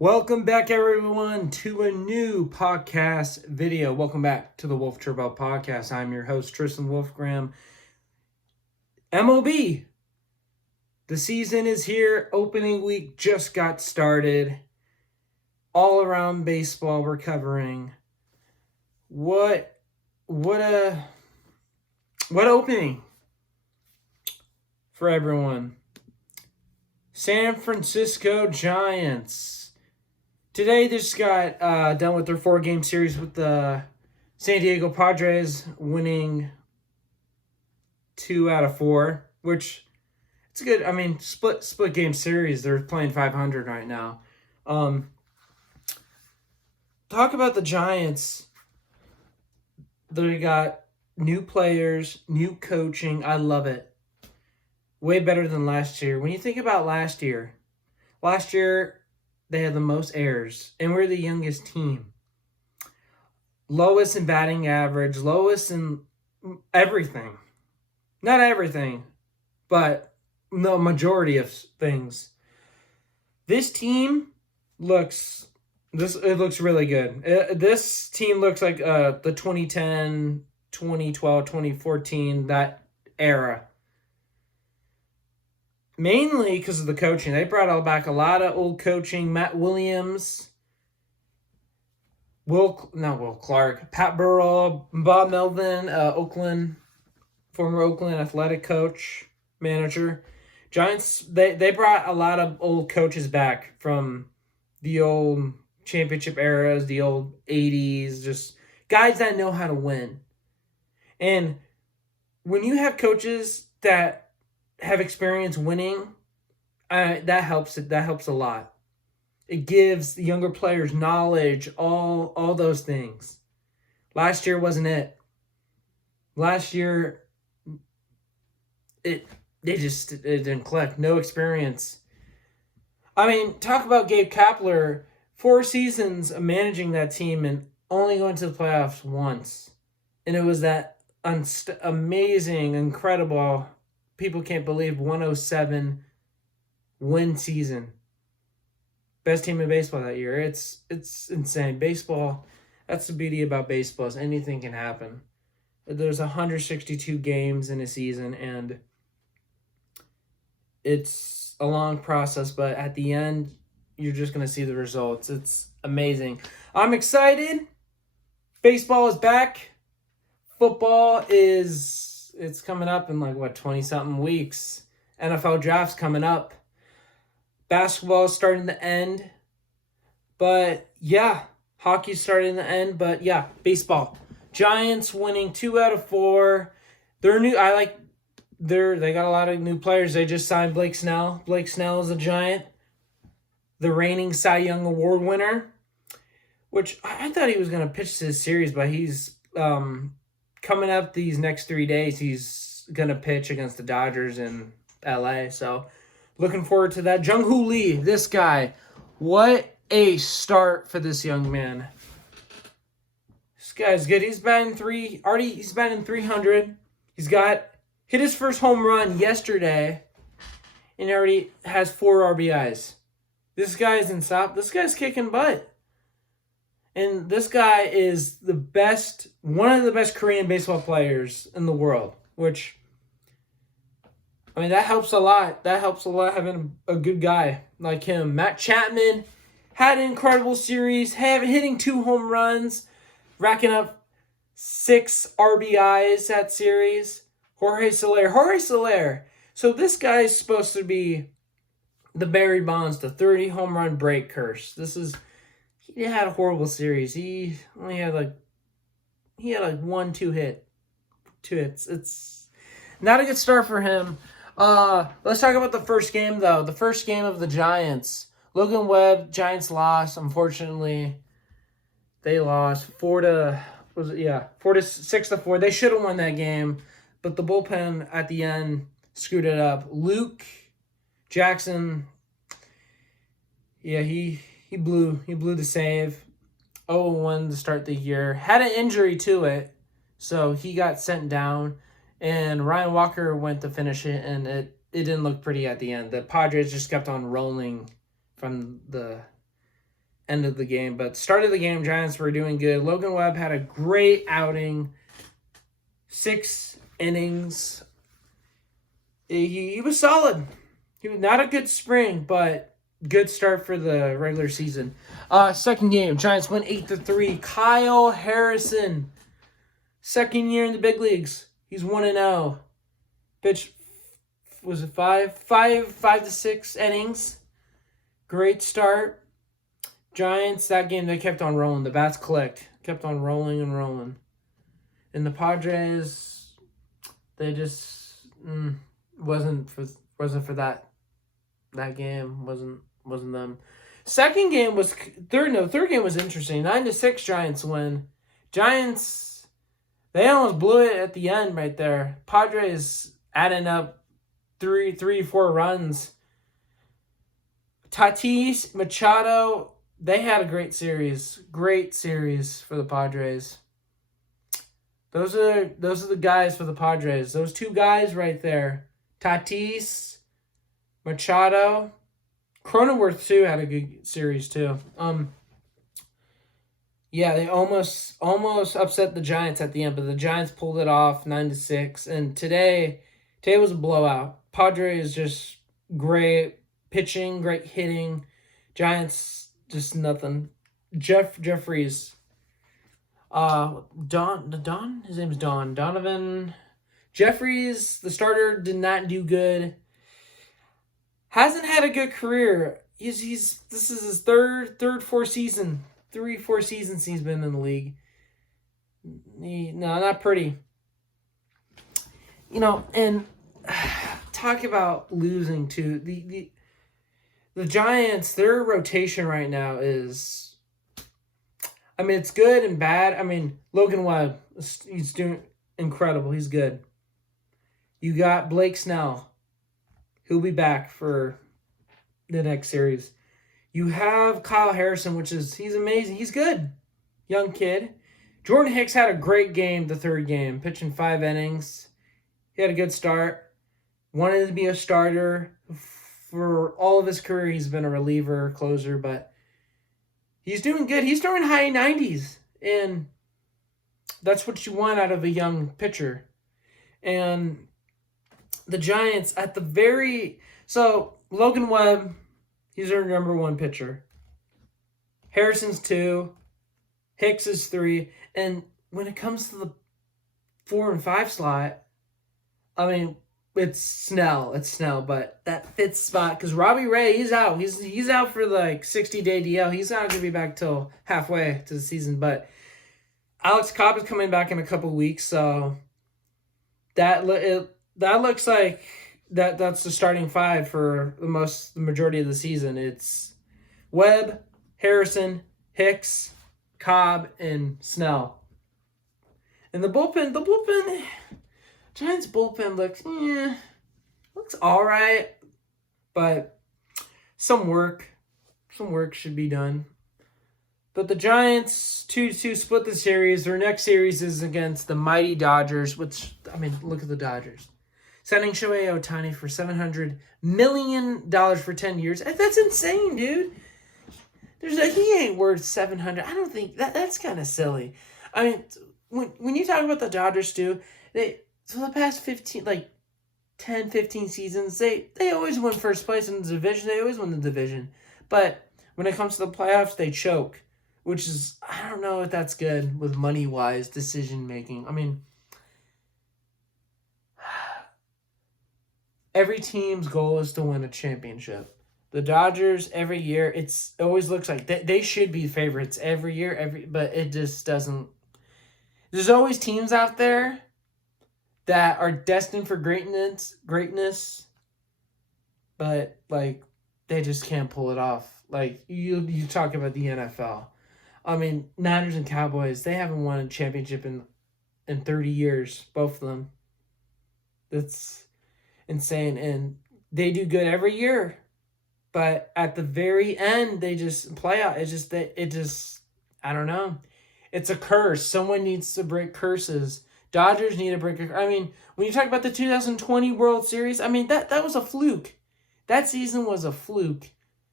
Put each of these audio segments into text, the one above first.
Welcome back, everyone, to a new podcast video. Welcome back to the Wolf Turbo Podcast. I'm your host, Tristan Wolfgram. MLB. The season is here. Opening week just got started. All around baseball we're covering. What opening for everyone. San Francisco Giants. Today, they just got done with their 4-game series with the San Diego Padres, winning 2 out of 4, which it's good. I mean, split game series. They're playing 500 right now. Talk about the Giants. They got new players, new coaching. I love it. Way better than last year. When you think about last year, they had the most errors, and we're the youngest team. Lowest in batting average, lowest in everything. Not everything, but the majority of things. This team looks really good. This team looks like the 2010, 2012, 2014, that era. Mainly because of the coaching. They brought back a lot of old coaching. Matt Williams, Will Clark, Pat Burrell, Bob Melvin, former Oakland athletic coach, manager. Giants, they brought a lot of old coaches back from the old championship eras, the old 80s, just guys that know how to win. And when you have coaches that have experience winning, that helps a lot. It gives the younger players knowledge, all those things. Last year wasn't it. Last year, it didn't click. No experience. I mean, talk about Gabe Kapler. 4 seasons of managing that team and only going to the playoffs once. And it was that amazing, incredible, people can't believe 107 win season. Best team in baseball that year. It's insane. Baseball, that's the beauty about baseball, is anything can happen. There's 162 games in a season, and it's a long process, but at the end, you're just going to see the results. It's amazing. I'm excited. Baseball is back. Football it's coming up in 20-something weeks. NFL draft's coming up. Basketball is starting to end. But yeah, hockey's starting to end. But yeah, baseball. Giants winning 2 out of 4. They're new. They got a lot of new players. They just signed Blake Snell. Blake Snell is a Giant. The reigning Cy Young Award winner. Which I thought he was going to pitch this series, but he's coming up these next 3 days. He's going to pitch against the Dodgers in LA. So looking forward to that. Jung-Hoo Lee, this guy. What a start for this young man. This guy's good. He's batting 300. He's hit his first home run yesterday, and he already has 4 RBIs. This guy's in stop. This guy's kicking butt. And this guy is one of the best Korean baseball players in the world, which, I mean, that helps a lot. That helps a lot having a good guy like him. Matt Chapman had an incredible series, hitting 2 home runs, racking up 6 RBIs that series. Jorge Soler. So this guy is supposed to be the Barry Bonds, the 30 home run break curse. He had a horrible series. He only had 2 hits. It's not a good start for him. Let's talk about the first game, though. The first game of the Giants. Logan Webb, Giants lost. Unfortunately, they lost 6-4. They should have won that game, but the bullpen at the end screwed it up. Luke Jackson, he blew the save. 0-1 to start the year. Had an injury to it, so he got sent down. And Ryan Walker went to finish it, and it didn't look pretty at the end. The Padres just kept on rolling from the end of the game. But start of the game, Giants were doing good. Logan Webb had a great outing. 6 innings. He was solid. He was not a good spring, but good start for the regular season. Second game, Giants win 8-3. Kyle Harrison, second year in the big leagues. He's 1-0. Pitched, was it 5 to 6 innings. Great start. Giants, that game, they kept on rolling. The bats clicked. Kept on rolling and rolling. And the Padres, they just wasn't for that game. Wasn't them. Third game was interesting. 9-6 Giants win. Giants, they almost blew it at the end right there. Padres adding up 4 runs. Tatis, Machado, they had a great series. Great series for the Padres. Those are the guys for the Padres. Those 2 guys right there. Tatis, Machado, Cronenworth too had a good series too. Yeah, they almost upset the Giants at the end, but the Giants pulled it off 9-6. And today was a blowout. Padres just great pitching, great hitting. Giants just nothing. Jeffries. His name is Don. Donovan Jeffries, the starter, did not do good. Hasn't had a good career. This is his third, 4 season. 3-4 seasons he's been in the league. No, not pretty. And talk about losing to the Giants. Their rotation right now is, it's good and bad. Logan Webb, he's doing incredible. He's good. You got Blake Snell. He'll be back for the next series. You have Kyle Harrison, he's amazing. He's good. Young kid. Jordan Hicks had a great game the third game, pitching 5 innings. He had a good start. Wanted to be a starter. For all of his career, he's been a reliever, closer, but he's doing good. He's throwing high 90s, and that's what you want out of a young pitcher. And the Giants so Logan Webb, he's their number 1 pitcher. Harrison's 2, Hicks is 3, and when it comes to the 4 and 5 slot, it's Snell, but that 5th spot, because Robbie Ray, he's out. He's out for 60-day DL. He's not going to be back till halfway to the season, but Alex Cobb is coming back in a couple weeks, so that looks like that's the starting 5 for the majority of the season. It's Webb, Harrison, Hicks, Cobb, and Snell. And the bullpen, Giants bullpen looks all right, but some work should be done. But the Giants 2-2 split the series. Their next series is against the mighty Dodgers, which, look at the Dodgers. Signing Shohei Ohtani for $700 million for 10 years. That's insane, dude. He ain't worth $700. I don't think that's kind of silly. When you talk about the Dodgers too, so the past 10, 15 seasons, they always win first place in the division. They always win the division. But when it comes to the playoffs, they choke, which is, I don't know if that's good with money-wise decision-making. Every team's goal is to win a championship. The Dodgers, every year, it always looks like they should be favorites every year, but it just doesn't. There's always teams out there that are destined for greatness, but they just can't pull it off. You talk about the NFL. Niners and Cowboys, they haven't won a championship in 30 years, both of them. That's insane, and they do good every year, but at the very end, they just play out. I don't know. It's a curse. Someone needs to break curses. Dodgers need to break a curse. When you talk about the 2020 World Series, that was a fluke. That season was a fluke.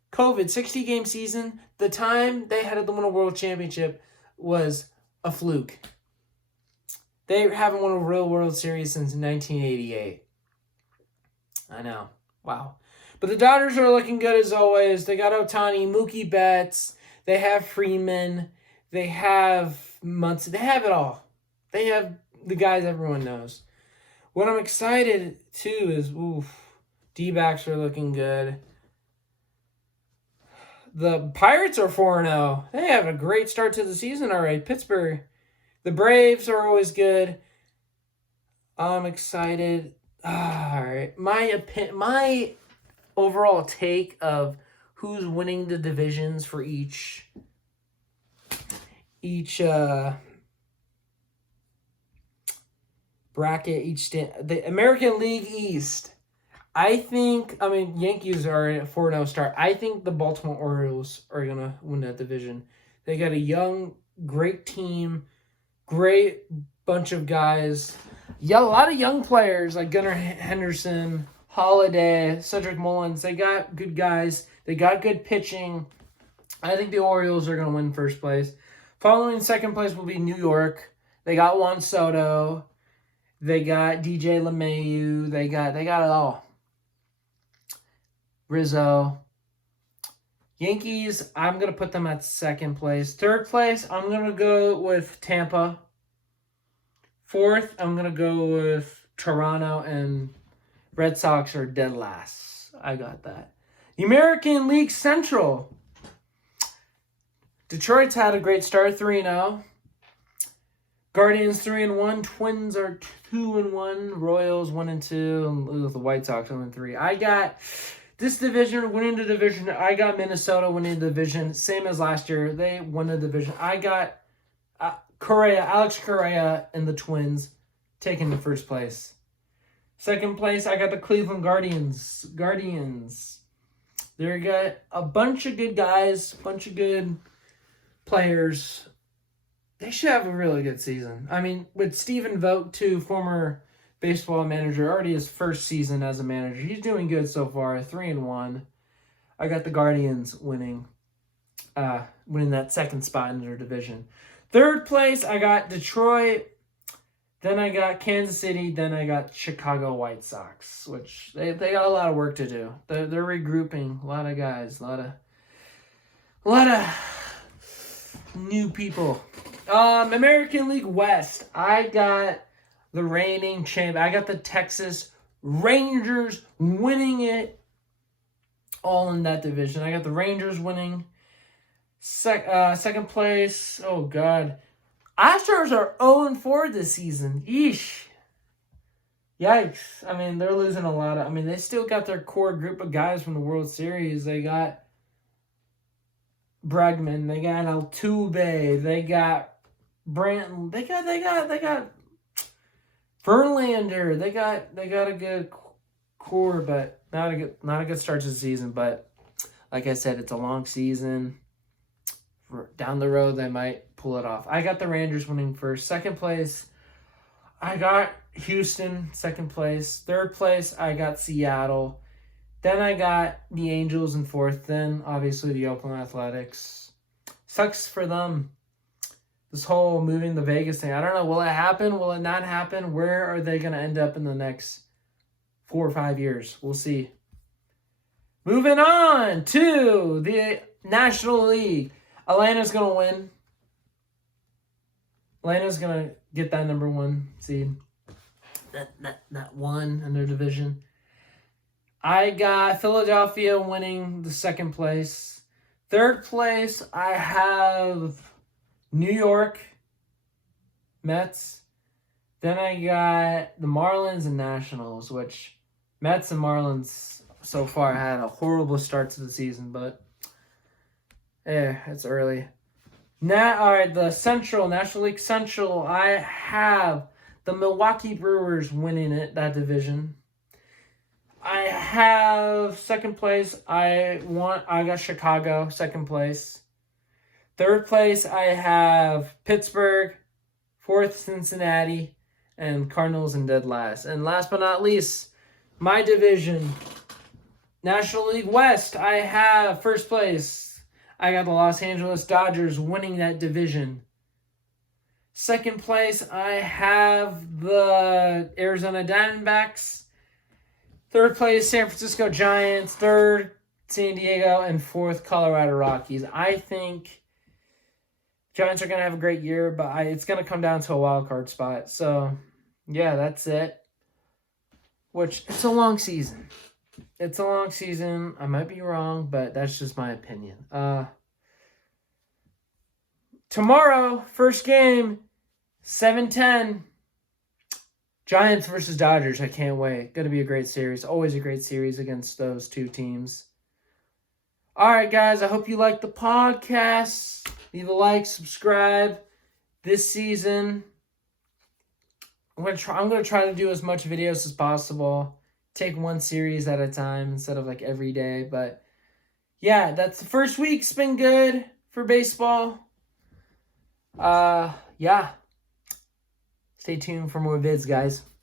COVID 60-game season, the time they had to win a world championship was a fluke. They haven't won a real World Series since 1988. I know. Wow. But the Dodgers are looking good as always. They got Ohtani, Mookie Betts. They have Freeman. They have Munson. They have it all. They have the guys everyone knows. What I'm excited, too, is, D-backs are looking good. The Pirates are 4-0. They have a great start to the season already. Pittsburgh. The Braves are always good. I'm excited. All right. My overall take of who's winning the divisions for each bracket, the American League East. Yankees are at 4-0 start. I think the Baltimore Orioles are going to win that division. They got a young, great team, great bunch of guys. Yeah, a lot of young players like Gunnar Henderson, Holiday, Cedric Mullins. They got good guys. They got good pitching. I think the Orioles are going to win first place. Following second place will be New York. They got Juan Soto. They got DJ LeMahieu. They got it all. Rizzo. Yankees, I'm going to put them at second place. Third place, I'm going to go with Tampa. Fourth, I'm going to go with Toronto, and Red Sox are dead last. I got that. The American League Central. Detroit's had a great start, 3-0. Guardians 3-1. Twins are 2-1. Royals 1-2. And the White Sox 1-3. I got this division winning the division. I got Minnesota winning the division. Same as last year. They won the division. I got Alex Correa and the Twins taking the first place. Second place, I got the Cleveland Guardians. They got a bunch of good guys, bunch of good players. They should have a really good season. With Stephen Vogt, too, former baseball manager, already his first season as a manager. He's doing good so far, 3-1. I got the Guardians winning that second spot in their division. Third place, I got Detroit. Then I got Kansas City. Then I got Chicago White Sox, which they got a lot of work to do. They're regrouping a lot of guys, a lot of new people. American League West, I got the reigning champ. I got the Texas Rangers winning it all in that division. I got the Rangers winning. Second place, oh God. Astros are 0-4 this season. Yeesh. Yikes. They're losing a lot of... they still got their core group of guys from the World Series. They got Bregman. They got Altuve. They got Branton. They got Verlander. They got a good core, but not a good start to the season. But like I said, it's a long season. Down the road, they might pull it off. I got the Rangers winning first. Second place, I got Houston. Second place. Third place, I got Seattle. Then I got the Angels in fourth. Then, obviously, the Oakland Athletics. Sucks for them. This whole moving to Vegas thing. I don't know. Will it happen? Will it not happen? Where are they going to end up in the next 4 or 5 years? We'll see. Moving on to the National League. Atlanta's going to win. Atlanta's going to get that number 1 seed. That one in their division. I got Philadelphia winning the second place. Third place, I have New York Mets. Then I got the Marlins and Nationals, which Mets and Marlins so far had a horrible start to the season, but it's early. All right, the Central, National League Central, I have the Milwaukee Brewers winning that division. I have second place. I got Chicago, second place. Third place, I have Pittsburgh. Fourth, Cincinnati. And Cardinals in dead last. And last but not least, my division, National League West, I have first place. I got the Los Angeles Dodgers winning that division. Second place, I have the Arizona Diamondbacks. Third place, San Francisco Giants. Third, San Diego. And fourth, Colorado Rockies. I think Giants are going to have a great year, but it's going to come down to a wild card spot. So, yeah, that's it. Which, it's a long season. It's a long season. I might be wrong, but that's just my opinion. Tomorrow, first game, 7:10. Giants versus Dodgers. I can't wait. Going to be a great series. Always a great series against those two teams. All right, guys. I hope you liked the podcast. Leave a like, subscribe. This season, I'm gonna try to do as much videos as possible. Take one series at a time instead of like every day. But yeah, that's the first week's been good for baseball. Yeah. Stay tuned for more vids, guys.